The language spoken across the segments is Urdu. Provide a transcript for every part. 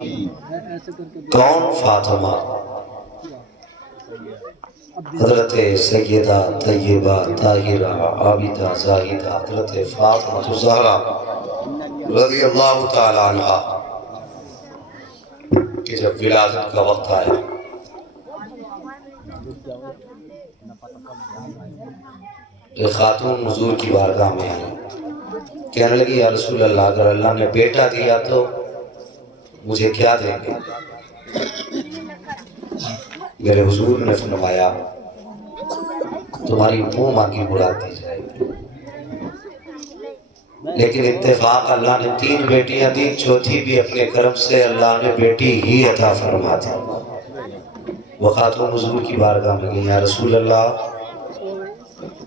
کون فاطمہ؟ حضرت سیدہ طیبہ طاہرہ عابدہ زاہدہ حضرت فاطمہ زہرا رضی اللہ تعالی عنہ کہ جب ولادت کا وقت آیا ایک خاتون حضور کی بارگاہ میں آئی، کہنے لگی یا رسول اللہ اگر اللہ نے بیٹا دیا تو مجھے کیا دیں گے؟ میرے حضور نے فرمایا تمہاری منہ مانگی مراد دی جائے گی، لیکن اتفاق اللہ نے 3 بیٹیاں دی، چوتھی بھی اپنے کرم سے اللہ نے بیٹی ہی عطا فرما دی۔ وہ خاتون حضور کی بارگاہ میں گئی، یا رسول اللہ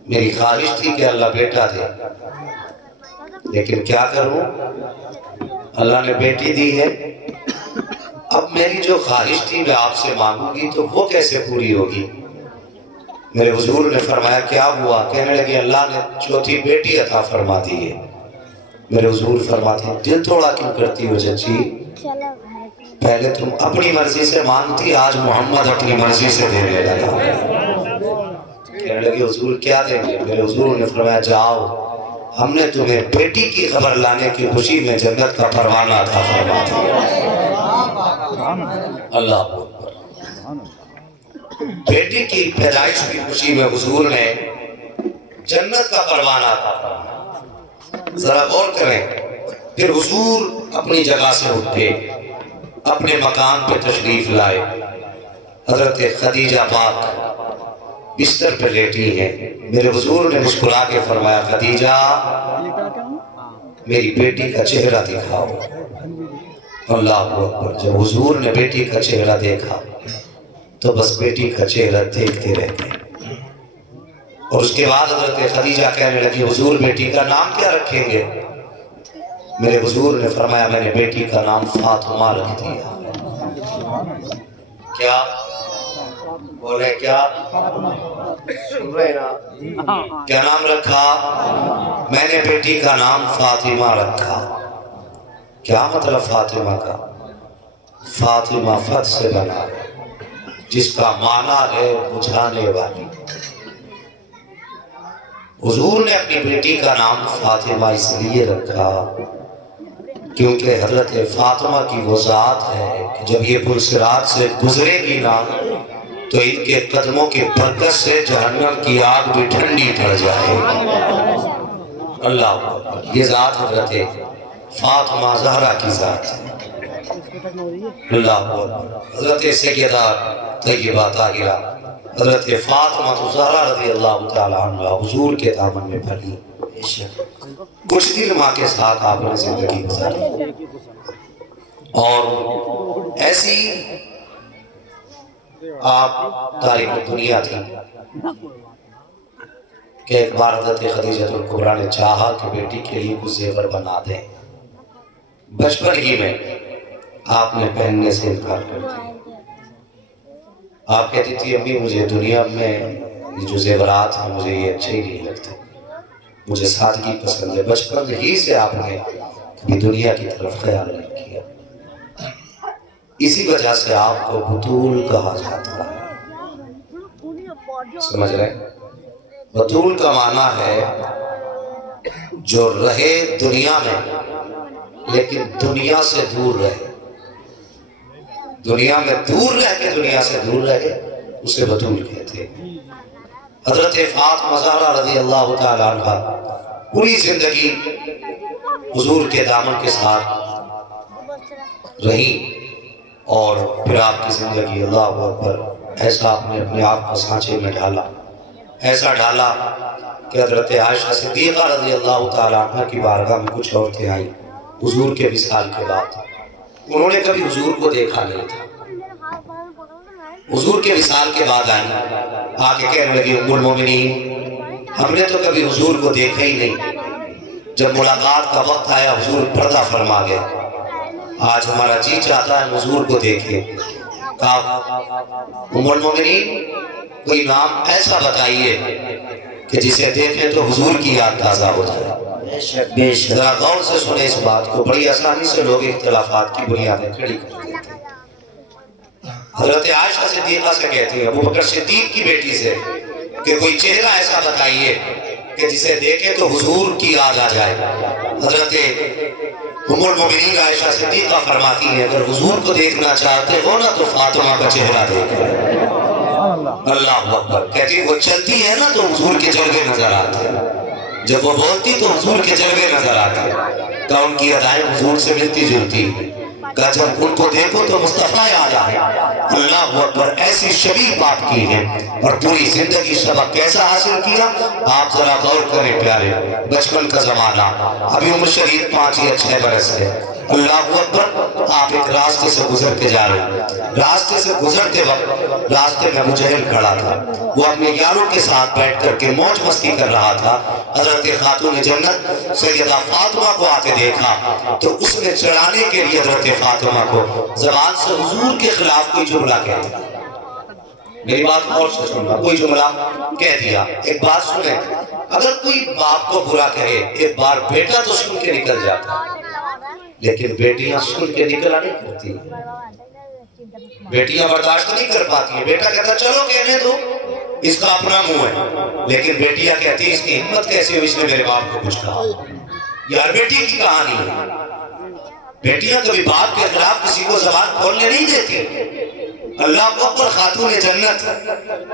میری خواہش تھی کہ اللہ بیٹا دے، لیکن کیا کروں، اللہ نے بیٹی دی ہے، اب میری جو خواہش تھی میں آپ سے مانگوں گی تو وہ کیسے پوری ہوگی؟ میرے حضور نے فرمایا کیا ہوا؟ کہنے لگے اللہ نے چوتھی بیٹی عطا فرما دی ہے۔ میرے حضور فرماتے ہیں دل تھوڑا کیوں کرتی ہو چچی؟ پہلے تم اپنی مرضی سے مانگتی، آج محمد اپنی مرضی سے دینے لگا۔ کہنے لگے حضور کیا دیں گے؟ میرے حضور نے فرمایا جاؤ، ہم نے تمہیں بیٹی کی خبر لانے کی خوشی میں جنت کا پروانہ عطا فرما دیا۔ اللہ اکبر۔ بیٹی کی پیدائش کی خوشی میں حضور نے جنت کا پروانہ عطا فرمایا۔ ذرا غور کریں، پھر حضور اپنی جگہ سے اٹھے، اپنے مکان پہ تشریف لائے۔ حضرت خدیجہ پاک بستر پہ لیٹی ہیں، میرے حضور نے مسکرا کے فرمایا خدیجہ میری بیٹی کا چہرہ دکھاؤ۔ اللہ اکبر۔ جب حضور نے بیٹی کا چہرہ دیکھا تو بس بیٹی کا چہرہ دیکھتے رہ گئے، اور اس کے بعد حضرت خدیجہ کہنے لگی حضور بیٹی کا نام کیا رکھیں گے؟ میرے حضور نے فرمایا میں نے بیٹی کا نام فاطمہ رکھ دیا۔ کیا بولے؟ کیا سن رہے نا؟ کیا نام رکھا؟ میں نے بیٹی کا نام فاطمہ رکھا۔ کیا مطلب فاطمہ کا؟ فاطمہ فتح سے بنا ہے، جس کا معنی ہے بجھانے والی۔ حضور نے اپنی بیٹی کا نام فاطمہ اس لیے رکھا کیونکہ حضرت فاطمہ کی وہ ذات ہے کہ جب یہ پرصراط سے گزرے گی نا تو ان کے قدموں کی برکت سے جہنم کی آگ بھی ٹھنڈی پڑ جائے۔ اللہ اکبر۔ یہ ذات حضرت فاطمہ زہرا کی ذات ہے۔ اللہ اکبر۔ حضرت سیدہ طیبہ طاہرہ حضرت فاطمہ زہرا رضی اللہ تعالی عنہ حضور کے دامن میں پلی، کچھ دن ماں کے ساتھ آپ نے زندگی گزاری، اور ایسی آپ تاریخ دنیا تھی کہ ایک بار حضرت خدیجہ الکبریٰ نے چاہا کہ بیٹی کے لیے کچھ زیور بنا دیں۔ بچپن ہی میں آپ نے پہننے سے انکار کر دیا۔ آپ کہتی تھی امی مجھے دنیا میں یہ جو زیورات ہیں مجھے یہ اچھے ہی نہیں لگتے، مجھے سادگی پسند ہے۔ بچپن ہی سے آپ نے کبھی دنیا کی طرف خیال نہیں کیا، اسی وجہ سے آپ کو بطول کہا جاتا ہے۔ سمجھ رہے ہیں؟ بطول کا معنی ہے جو رہے دنیا میں لیکن دنیا سے دور رہے، دنیا میں دور رہ کے دنیا سے دور رہے، اسے بطول کہتے ہیں۔ حضرت فاطمہ زہرا رضی اللہ تعالی عنہ پوری زندگی حضور کے دامن کے ساتھ رہی، اور پھر آپ کی زندگی اللہ اکبر ایسا آپ نے اپنے آپ کو سانچے میں ڈالا، ایسا ڈالا کہ حضرت عائشہ صدیقہ رضی اللہ تعالی عنہ کی بارگاہ میں کچھ عورتیں آئیں حضور کے وصال کے بعد، انہوں نے کبھی حضور کو دیکھا نہیں تھا، حضور کے وصال کے بعد آئیں، آگے کہنے لگی ام المومنین ہم نے تو کبھی حضور کو دیکھا ہی نہیں، جب ملاقات کا وقت آیا حضور پردہ فرما گئے، آج ہمارا جی چاہتا ہے حضور کو دیکھیں۔ کہا ام المومنین کوئی نام ایسا بتائیے کہ جسے دیکھیں تو حضور کی یاد تازہ ہو جائے۔ ذرا غور سے سنیں اس بات کو، بڑی آسانی سے لوگ اختلافات کی بنیادیں کھڑی کرتے ہیں۔ حضرت عائشہ صدیقہ سے کہتی ہے ابو بکر صدیق کی بیٹی سے کہ کوئی چہرہ ایسا بتائیے کہ جسے دیکھے تو حضور کی یاد آ جائے. حضرت ام المؤمنین عائشہ صدیقہ فرماتی ہیں اگر حضور کو دیکھنا چاہتے ہو نا تو فاطمہ کا چہرہ دیکھو. اللہ اکبر. کہتی وہ چلتی ہے نا تو حضور کے جلوے نظر آتے ہیں, جب وہ بولتی تو حضور کے جلوے نظر آتے ہیں. کہ ان کی ادائیں حضور سے ملتی جلتی ہیں. کہ جب ان کو دیکھو تو مصطفیٰ یاد آئے. اللہ اکبر. ایسی شبیہ باپ کی ہے اور پوری زندگی سبق کیسا حاصل کیا آپ ذرا غور کریں پیارے. بچپن کا زمانہ, ابھی عمر شریف 5 یا 6 برس ہے. اللہ اکبر. آپ ایک راستے سے گزر کے جا رہے ہیں. راستے سے گزرتے وقت راستے میں ابو جہل کھڑا تھا. وہ اپنے یاروں کے ساتھ بیٹھ کر کے موج مستی کر رہا تھا. حضرت خاتون جنت سیدہ فاطمہ کو آتے دیکھا تو اس نے چڑھانے کے لیے حضرت فاطمہ کو زبان سے حضور کے خلاف کوئی جملہ کہہ دیا. میری بات اور سے سننا, کوئی جملہ کہہ دیا. ایک بات سنیں, اگر کوئی باپ کو برا کہے ایک بار بیٹا تو سن کے نکل جاتا, لیکن بیٹیاں سن کے نکلا نہیں کرتی. بیٹیاں برداشت نہیں کر پاتی ہیں. بیٹا کہتا چلو کہنے دو, اس کا اپنا منہ ہے. لیکن بیٹیاں کہتی اس کی ہمت کیسے ہوئی, اس نے میرے باپ کو کچھ کہا. یار بیٹی کی کہانی ہے. بیٹیاں کبھی باپ کے خلاف کسی کو زبان کھولنے نہیں دیتی. اللہ اکبر. خاتون جنت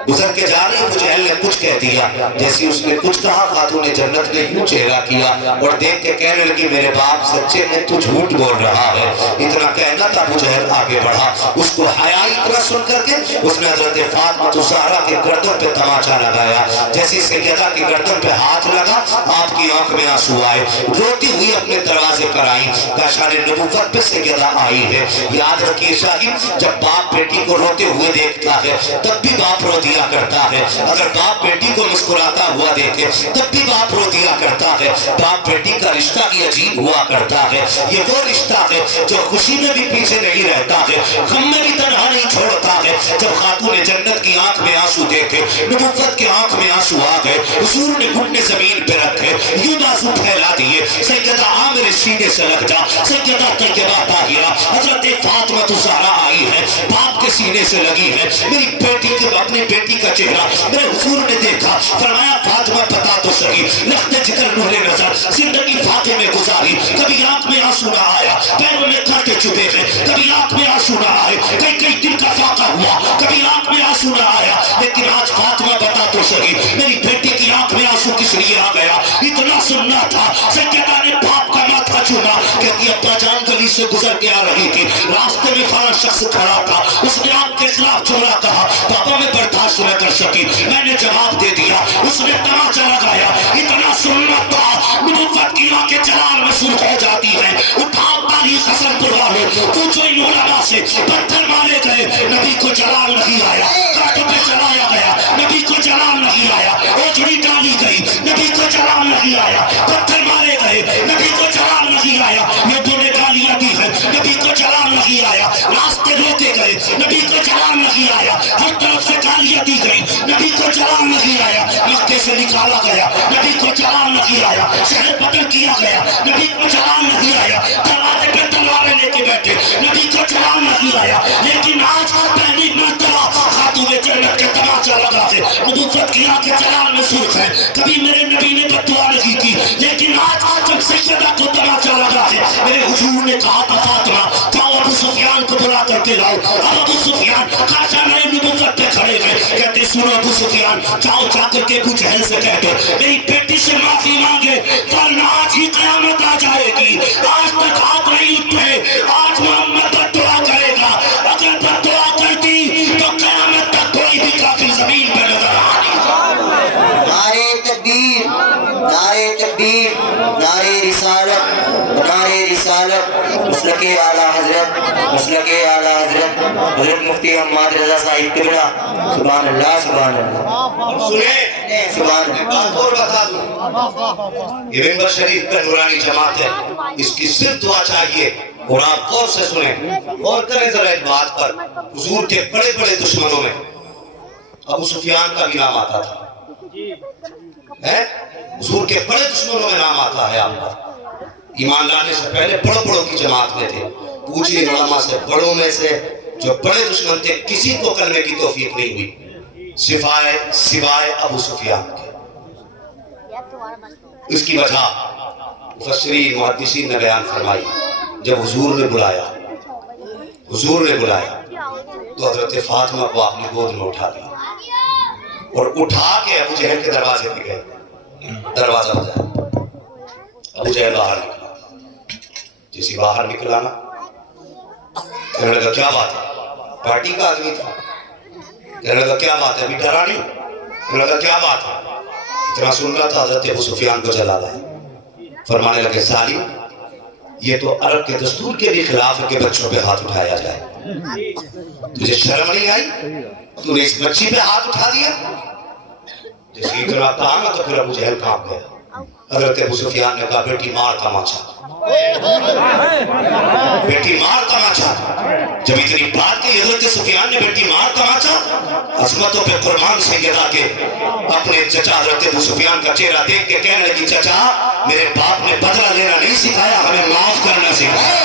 گزر کے جا رہی, ابو جہل نے کچھ کہہ دیا. جیسی اس نے کچھ کہا خاتون جنت نے یوں چہرہ کیا اور دیکھ کے کہنے لگی میرے باپ سچے ہیں, تو جھوٹ بول رہا ہے. اتنا کہنا تھا, ابو جہل آگے بڑھا. اس کو حیا اتنا سن کر کے اس نے حضرت فاطمہ الزہرا کے گردن پہ تماچا لگایا. جیسی سیدہ کی گردن پہ ہاتھ لگا آپ کی آنکھ میں آنسو آئے. روتی ہوئی اپنے دروازے پر آئی. شان نبوت پہ سیدہ آئی ہے. یاد رکھیے شاہد, جب باپ بیٹی کو روتے ہوئے دیکھتا ہے تب بھی باپ رو دیا کرتا ہے. اگر باپ بیٹی کو مسکراتا ہوا دیکھے تب بھی باپ رو دیا کرتا ہے. باپ بیٹی کا رشتہ بھی عجیب ہوا کرتا ہے. یہ وہ رشتہ ہے جو خوشی میں بھی پیچھے نہیں رہتا ہے, غم میں بھی تنہا نہیں چھوڑتا ہے. جب خاتون جنت کی آنکھ میں آنسو دیکھے, نبوت کے آنکھ میں آنسو آ گئے, حضور نے گھٹنے زمین پہ رکھے, یوں بازو پھیلا دیے. سیدہ آ میرے سینے سے لگ جا. سیدہ طیبہ طاہرہ حضرت فاطمہ الزہرا آئی ہے, باپ کے سینے سے لگی ہے. میری بیٹی کے اپنے بیٹی کا چہرہ میرے حضور نے دیکھا. فرمایا فاطمہ بتا تو صحیح, لخت جگر نور نظر زندگی فاتح میں گزاری. کبھی آنکھ میں آنسو نہ آیا, پیروں میں کانٹے چبھے ہیں. کبھی آنکھ میں آنسو نہ آئے, کئی کئی دن کا فاقہ ہوا. کبھی آنکھ میں آنسو نہ آیا, لیکن آج فاطمہ بتا تو صحیح میری بیٹی کی آنکھ میں آنسو کس لیے آ گیا. اتنا سننا تھا. سیدہ نے باپ کا ماتھا چوما. کہتی ابا جان گلی سے گزر کے آ رہی تھی, راستے میں فلاں شخص کھڑا تھا, اس نے آپ کے خلاف جملہ کہا. پاپا میں برداشت نہ کر سکی, میں نے جواب دے دیا. اس نے تماچا لگایا. اتنا سننا تھا. نبوت کی آنکھیں جلال میں سرخ ہو جاتی ہیں. اٹھاؤ تاریخ حسن پر والو, پوچھو ان علماء سے. پتھر مارے گئے, نبی کو جلال نہیں آیا. کانٹوں پہ چلایا گیا, نبی کو جلال نہیں آیا. اوجڑی ڈالی گئی, نبی کو جلال نہیں آیا. پتھر مارے گئے, نبی کو جلال نہیں آیا. لوگوں نے گالیاں دی ہیں, نبی کو جلال نہیں آیا. راستے روکے گئے, نبی کو جلال نہیں آیا. ہر طرف سے گالیاں دی گئی, نبی کو جلال نہیں آیا. مکے سے نکالا گیا, نبی کو جلال نہیں آیا. شہر بدر کیا گیا, نبی کو جلال نہیں آیا. دروازے پہ تلواریں لے کے بیٹھے, نبی کو جلال نہیں آیا. لیکن آج پہلی مرتبہ خاتون جنت کے تماچا لگا ہے. نبوت کی آنکھیں جلال میں سرخ ہے. کبھی میرے نبی نے بددعا نہیں کی, لیکن آج جب سیدہ کو تماچا لگا ہے, میرے حضور نے کہا تھا فاطمہ جاؤ ابو سفیان کو بلا کر کے لاؤ. اب ابو سفیان خاشانہ نبوت پہ کھڑے ہیں. کہتے سنو ابو سفیان, جاؤ جا کر کے ابو جہل سے کہہ دو میری بیٹی سے معافی مانگے, ورنہ آج ہی قیامت آ جائے گی. آج تک ہاتھ نہیں اٹھے, آج محمد بددعا کرے گا. اگر بددعا کرتی تو قیامت تک کوئی بھی کافر زمین پہ نظر آئے. نعرے تکبیر, نعرے تکبیر, نعرے رسالت, نعرے رسالت. مسلک اعلیٰ حضرت, مسلک اعلیٰ حضرت حضرت مفتی حماد رضا صاحب قبلہ. سبحان اللہ, سبحان اللہ. سنیں, سبحان ایک بات اور بتا دوں, یہ ممبر شریف کا نورانی جماعت ہے, اس کی صرف دعا چاہیے. اور آپ غور سے سنیں, غور کریں ذرا ایک بات پر. حضور کے بڑے بڑے دشمنوں میں ابو سفیان کا بھی نام آتا تھا. حضور کے بڑے دشمنوں میں نام آتا ہے آپ کا. ایمان لانے سے پہلے بڑوں بڑوں کی جماعت میں تھے. پوچھئے علماء سے, بڑوں میں سے جو بڑے دشمن تھے کسی کو کلمے کی توفیق نہیں ہوئی سوائے ابو سفیان کے۔ اس کی وجہ مفسرین محدثین نے بیان فرمائی، جب حضور نے بلایا تو حضرت فاطمہ کو آپ نے گود میں اٹھا لیا اور اٹھا کے ابو جہل کے دروازے پہ گئے، دروازہ بجایا، ابو جہل باہر نکلا، جیسے باہر نکلا نا کہنے لگا کیا بات ہے، پارٹی کا آدمی تھا، کہنے لگا کیا بات ہے، ابھی ڈرا نہیں، کہنے لگا کیا بات ہے، اتنا سن رہا تھا حضرت ابو سفیان کو جلا لایا، فرمانے لگے ظالم، یہ تو عرب کے دستور کے بھی خلاف ہے کہ بچوں پہ ہاتھ اٹھایا جائے، تجھے شرم نہیں آئی، تو نے اس بچی پہ ہاتھ اٹھا دیا، جیسے اتنا کام ہے تو پھر ابو جہل کام گیا۔ حضرت ابو سفیان نے کہا بیٹی مار تماچا، بیٹی مار تماچا، جب اتنی بات کی حضرت سفیان نے بیٹی مار تماچا، عظمتوں پہ قربان سیدہ کے اپنے چچا حضرت ابو سفیان کا چہرہ دیکھ کے کہنے لگی چچا میرے باپ نے بدلہ لینا نہیں سکھایا، ہمیں معاف کرنا سکھایا،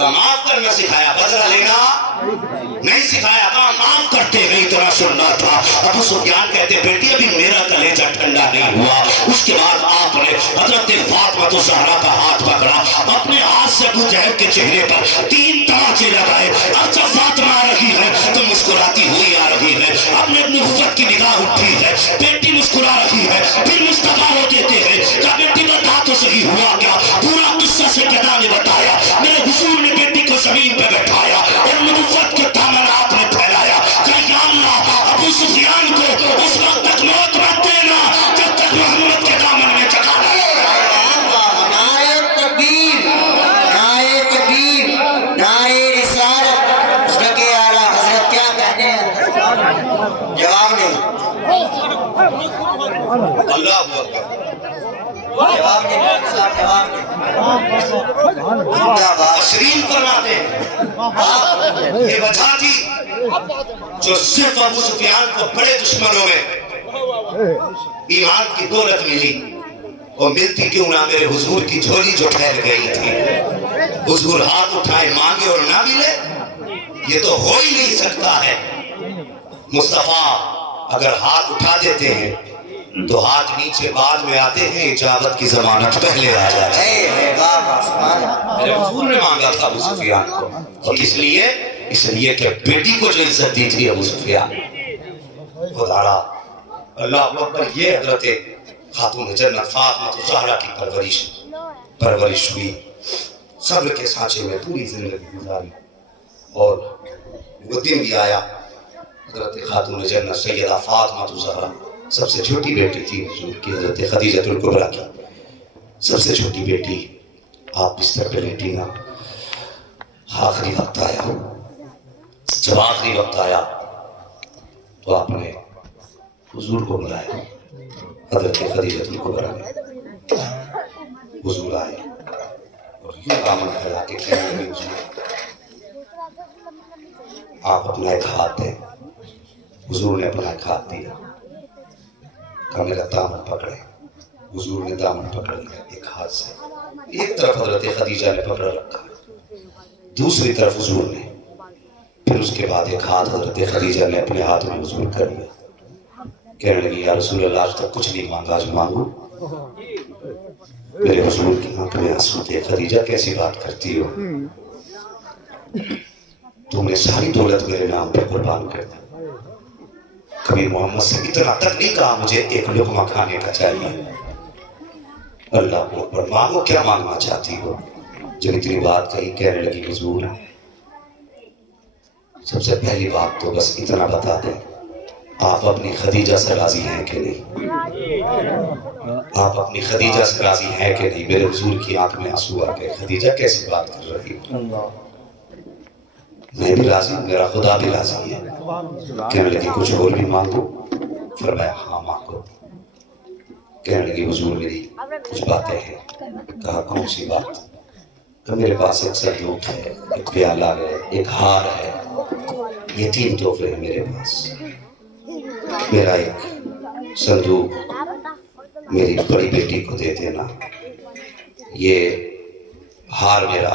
معاف کرنا سکھایا، بدلہ لینا نہیں سکھایا، کہا معاف کرتے نہیں اتنا سننا تھا۔ ابو سفیان کہتے بیٹی ابھی میرا کلیجہ ٹھنڈا نہیں ہوا۔ اس کے بعد آپ نے حضرت فاطمہ الزہرا کا ہاتھ پکڑا، اپنے ہاتھ سے ابو جہل کے چہرے پر 3 تماچے لگائے۔ اب جب فاطمہ آ رہی ہے تو مسکراتی ہوئی آ رہی ہے، اپنے نبوت کی نگاہ اٹھی ہے، بیٹی مسکرا رہی ہے، پھر مصطفیٰ رو دیتے ہیں کہ بیٹی بتا تو صحیح ہوا کیا؟ پورا قصہ سے گدا نے بتایا، میرے حضور نے بیٹی کو زمین پہ بٹھایا اور نبوت کے دامن آپ نے پھیلایا کہ یا اللہ ابو سفیان کو اس وقت تک موت مت دینا جب تک محمد کے دامن میں جگہ نہیں۔ نعرہ تکبیر، نعرہ تکبیر، نعرہ رسالت، مصداق اعلیٰ حضرت کیا کہتے ہیں؟ جواب نہیں، اللہ اکبر، جواب نہیں، جواب نہیں، تسلیم فرماتے ہیں یہ وجہ تھی جو صرف ابو سفیان کو بڑے دشمنوں میں ایمان کی دولت ملی، اور ملتی کیوں نہ میرے حضور کی جھولی جو ٹھہر گئی تھی، حضور ہاتھ اٹھائے مانگے اور نہ ملے، یہ تو ہو ہی نہیں سکتا ہے۔ مصطفیٰ اگر ہاتھ اٹھا دیتے ہیں تو ہاتھ نیچے بعد میں آتے ہیں، اجابت کی ضمانت پہلے آ جاتی ہے۔ میرے حضور نے مانگا تھا ابو سفیان کو، اور اس لیے کہ بیٹی کو جو عزت دی تھی ابو سفیان، خدا اللہ اکبر، یہ حضرت خاتون جنت فاطمہ الزہرا کی پرورش ہوئی، صبر کے سانچے میں پوری زندگی گزاری، اور وہ دن بھی آیا حضرت خاتون جنت سیدہ فاطمہ الزہرا سب سے چھوٹی بیٹی تھی حضور کی، حضرت خدیجہ الکبریٰ کی سب سے چھوٹی بیٹی، آپ بستر پہ لیٹی نا، آخری وقت آیا، جب آخری وقت آیا تو آپ نے حضور کو بلایا، حضرت خدیجہ الکبریٰ نے، حضور آئے اور یہ دامن پھیلا کے کہنے لگے حضور آپ اپنا ایک ہاتھ دیں۔ حضور نے اپنا ایک ہاتھ دیا، کہا میرا دامن پکڑے، حضور نے دامن پکڑ لیا ایک ہاتھ سے، ایک طرف حضرت خدیجہ نے پکڑ رکھا، دوسری طرف حضور نے، پھر اس کے بعد ایک ہاتھ حضرت خدیجہ نے اپنے ہاتھ میں حضور کر لیا، کہنے لگی یا رسول اللہ آج تک کچھ نہیں مانگا، آج مانگو۔ میرے حضور کی آنکھ میں آنسو تھے، خدیجہ کیسی بات کرتی ہو، تم نے ساری دولت میرے نام پہ قربان کر دی، کبھی محمد سے اتنا تک نہیں کہا مجھے ایک لقمہ کھانے کا چاہیے۔ اللہ کو اکبر، مانگو کیا مانگنا چاہتی ہو؟ جب اتنی بات کہی کہنے لگی حضور سب سے پہلی بات تو بس اتنا بتا دیں، آپ اپنی خدیجہ سے راضی ہیں کہ نہیں؟ آپ اپنی خدیجہ سے راضی ہیں کہ نہیں؟ میرے حضور کی آنکھ میں آنسو آ گئے، خدیجہ کیسی بات کر رہی ہوں، میں بھی راضی ہوں، میرا خدا بھی راضی ہے۔ کہنے لگی کچھ اور بھی مانگو؟ فرمایا ہاں مانگو۔ کہنے لگی حضور میری کچھ باتیں ہیں۔ کہا کون سی بات؟ کہ میرے پاس ایک صندوق ہے، ایک پیالہ ہے، ایک ہار ہے، یہ 3 تحفے ہیں میرے پاس۔ میرا ایک صندوق میری بڑی بیٹی کو دے دینا، یہ ہار میرا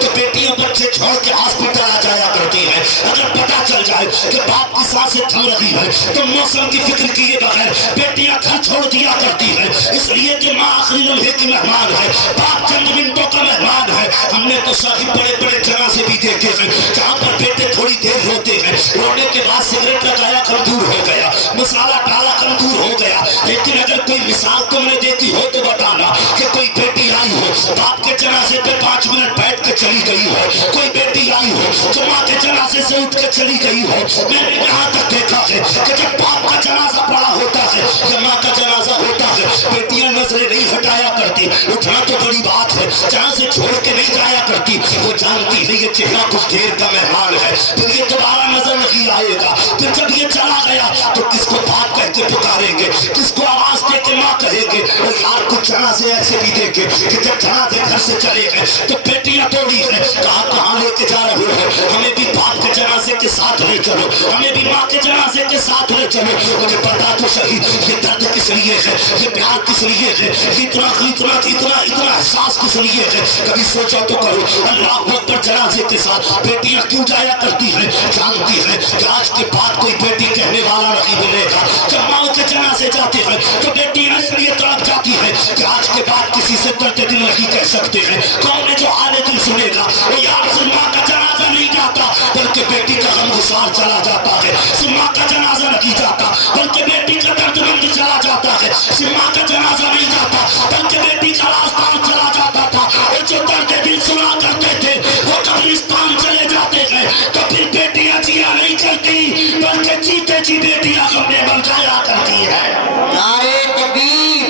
تو بیٹیاں بچے چھوڑ کے ہاسپٹل آ جایا کرتی ہیں. اگر پتا چل جائے کہ باپ کی سانسیں تھم رہی ہے تو موسم کی فکر کیے بغیر بیٹیاں گھر چھوڑ دیا کرتی ہیں. اس لیے کہ ماں آخری لمحے کی مہمان ہے, باپ چند منٹوں کا مہمان ہے. ہم نے تو صاحب بڑے بڑے جنازے بھی دیکھے ہیں جہاں پر بیٹے تھوڑی دیر روتے ہیں, رونے کے بعد سگریٹ لگایا کمزور ہو گیا, مسالہ ڈالا کمزور ہو گیا. لیکن اگر کوئی مثال تم نے دیتی ہو تو بتانا کہ کوئی بیٹی آئی ہو باپ کے جنازے پہ 5 منٹ بیٹھ کے چلی گئی ہو, کوئی بیٹی آئی ہو جو ماں کے جنازے سے اٹھ کے چلی گئی ہو. میں نے یہاں تک دیکھا ہے کہ جب باپ کا جنازہ پڑا ہوتا ہے یا ماں کا جنازہ ہوتا ہے بیٹیاں نظریں نہیں ہٹایا کرتی. اٹھنا تو بڑی بات ہے, جہاں سے چھوڑ کے نہیں جایا کرتی. وہ جانتی ہے یہ چہرہ کچھ دیر کا مہمان ہے, پھر یہ دوبارہ نظر نہیں آئے گا. پھر جب یہ چلا گیا تو کس کو باپ کہہ کے پکاریں گے, کس کو آواز دے کے ماں کہیں گے. اور یار کچھ جنازے ایسے بھی دیکھے کہ جب جنازے گھر سے چلے گئے تو بیٹیاں دوڑی ہیں, کہاں لے کے جا رہے ہو, ہمیں بھی باپ کے جنازے کے ساتھ لے چلو, ہمیں بھی ماں کے جنازے کے ساتھ لے چلو. مجھے پتا تو صحیح یہ درد کس لیے ہے, یہ پیار کس لیے ہے, اتنا احساس کس لیے ہے. کبھی سوچا تو کرو اللہ اکبر جنازے کے ساتھ بیٹیاں کیوں جایا کرتی ہیں. جانتی ہیں کہ آج کے بعد کوئی بیٹی کہنے والا نہیں ملے گا. جب ماں کے جنازے جاتے ہیں تو بیٹیاں اس لیے تڑپ جاتی ہیں کہ آج کے بعد کسی سے درد دل نہیں کہہ سکتے ہیں. کون ہے جو حال دل سنے گا. وہ یار صرف ماں کا جنازہ نہیں جاتا بلکہ بیٹی کا غم گسار چلا جاتا ہے. صرف ماں کا جنازہ نہیں جاتا بلکہ بیٹی کا درد مند چلا جاتا ہے. صرف ماں کا جنازہ نہیں جاتا بلکہ بیٹی کا راستان چلا جاتا تھا. اور جو درد دل سنا کرتے تھے وہ قبرستان چلے جاتے ہیں. تو پھر بیٹیاں جیا نہیں کرتی بلکہ جیتے جی بیٹیاں غم میں مر جایا کرتی ہے. نعرے تکبیر,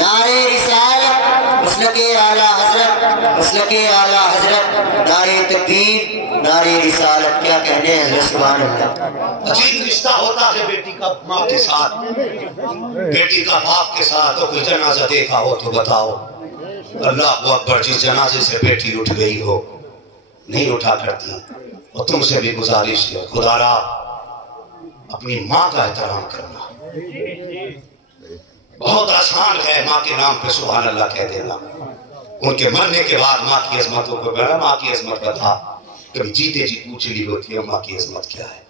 نعرے رسالت, مسلک اعلیٰ حضرت, مسلک اعلیٰ حضرت, نعرے تکبیر, نعرے رسالت. کیا کہنے ہیں حضرت, سبحان اللہ. عجیب رشتہ ہوتا ہے بیٹی کا ماں کے ساتھ, بیٹی کا باپ کے ساتھ. کوئی جنازہ دیکھا ہو تو بتاؤ. اللہ اکبر, جس جنازے سے بیٹی اٹھ گئی ہو نہیں اٹھا کرتی. اور تم سے بھی گزارش ہے خدا را اپنی ماں کا احترام کرنا. بہت آسان ہے ماں کے نام پہ سبحان اللہ کہہ دینا. ان کے مرنے کے بعد ماں کی عظمتوں کو, ماں کی عظمت کا تھا کبھی جیتے جی پوچھ لی ہوتی ہے ماں کی عظمت کیا ہے.